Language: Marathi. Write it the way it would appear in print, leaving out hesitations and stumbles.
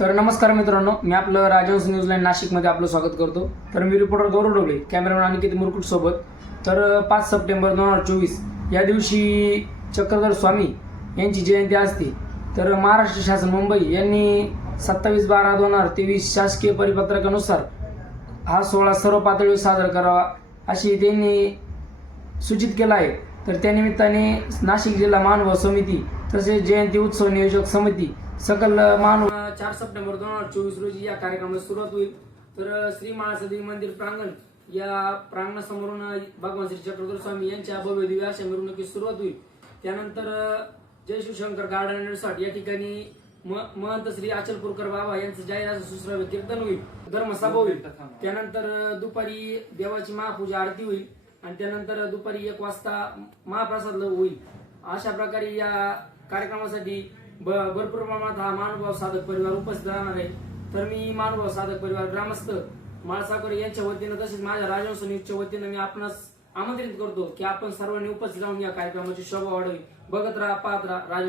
तर नमस्कार मित्रांनो, मी आपलं राजहंस न्यूजलाईन नाशिकमध्ये आपलं स्वागत करतो। तर मी रिपोर्टर गौरव ढोबळे, कॅमेरामॅन अनिकेत मुरकुट सोबत। तर 5 सप्टेंबर 2024 या दिवशी चक्रधर स्वामी यांची जयंती असते। तर महाराष्ट्र शासन मुंबई यांनी 27/12/2023 शासकीय परिपत्रकानुसार हा सोहळा सर्व पातळीवर साजरा करावा अशी त्यांनी सूचित केलं आहे। तर त्यानिमित्ताने नाशिक जिल्हा मानव समिती तसेच जयंती उत्सव नियोजक समिती सकल मानव 4 सप्टेंबर 2024 रोजी या कार्यक्रमाला सुरुवात होईल। तर श्री महासदेवी मंदिर प्रांगण या प्रांगणासमोरून भगवान श्री चक्रधर स्वामी यांच्या भव्य दिव्य अशा मिरवणुकीस सुरुवात होईल। त्यानंतर जय शिवशंकर गार्डन रिसॉर्ट या ठिकाणी महंत श्री अचलपूरकर बाबा यांचं जाहीर असं सुश्राव्य कीर्तन होईल, धर्मसभा होईल। त्यानंतर दुपारी देवाची महापूजा आरती होईल आणि त्यानंतर दुपारी 1 वाजता महाप्रसाद होईल। अशा प्रकारे या कार्यक्रमासाठी भरपूर प्रमाणात हा महानुभाव साधक परिवार उपस्थित राहणार आहे। तर मी महानुभाव साधक परिवार ग्रामस्थ माळसाकर यांच्या वतीनं तसेच माझ्या राजहंस न्यूजच्या वतीनं मी आपणास आमंत्रित करतो की आपण सर्वांनी उपस्थित राहून या कार्यक्रमाची शोभा वाढवी। बघत राहा, पाहत राहा।